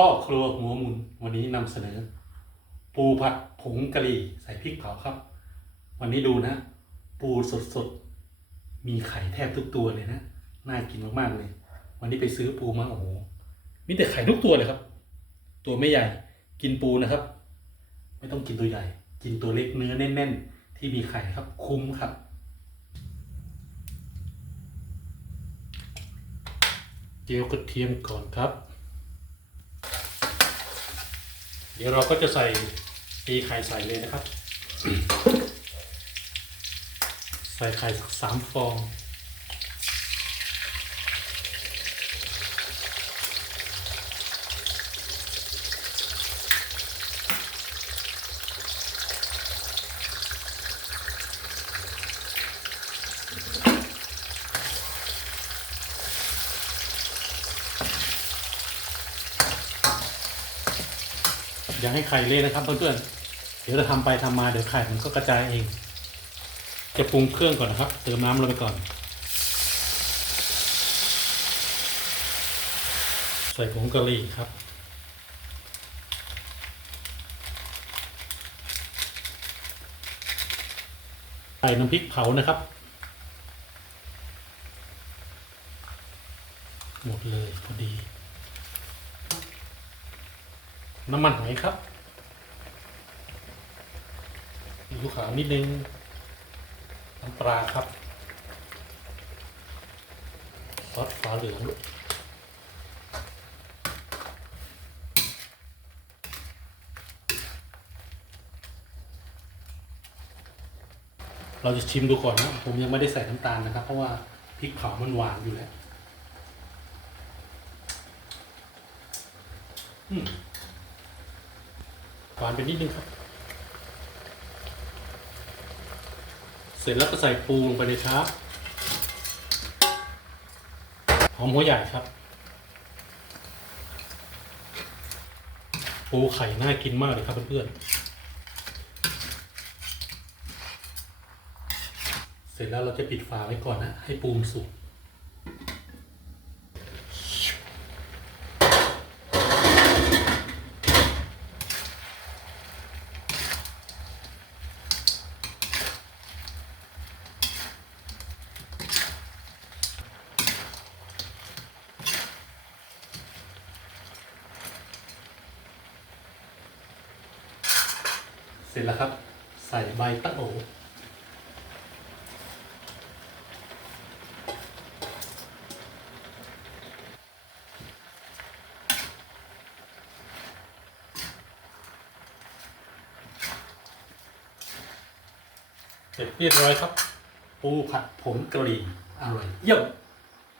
พ่อครัวหัวมุนวันนี้นำเสนอ ปูผัดผงกะหรี่ใส่พริกเผาครับ วันนี้ดูนะ ปูสดๆมีไข่แทบทุกตัวเลยนะน่ากินมากๆเลย วันนี้ไปซื้อปูมาโอ้โหมีแต่ไข่ทุกตัวเลยครับ ตัวไม่ใหญ่กินปูนะครับ ไม่ต้องกินตัวใหญ่ กินตัวเล็กเนื้อแน่น ๆ ที่มีไข่ครับคุ้มครับเจียวกระเทียมก่อนครับ เดี๋ยวเราก็จะใส่ตีไข่ใส่เลยนะครับ ใส่ไข่สามฟอง อย่าให้ไข่เละนะครับเพื่อนๆ เดี๋ยวเราทำไปทำมาเดี๋ยวไข่มันก็กระจายเอง จะปรุงเครื่องก่อนนะครับ เติมน้ำลงไปก่อน ใส่ผงกะหรี่ครับใส่น้ำพริกเผานะครับ หมดเลยพอดี น้ำมันหอยครับซีอิ๊วขาวนิดนึงน้ำปลาครับซอสฟ้าเหลืองเราจะชิมดูก่อนนะ ผมยังไม่ได้ใส่น้ำตาลนะครับ เพราะว่าพริกเผามันหวานอยู่แล้ว อืม หวานไปนิดนึงครับ เสร็จแล้วก็ใส่ปูลงไปเลยครับหอมหัวใหญ่ครับ ปูไข่น่ากินมากเลยครับเพื่อนๆ เสร็จแล้วเราจะปิดฝาไว้ก่อนนะ ให้ปูมสุก ร็จแล้วครับ ใส่ใบตะโอเสร็จเรียบร้อยครับ ปูผัดผงกะหรี่อร่อยเยี่ยม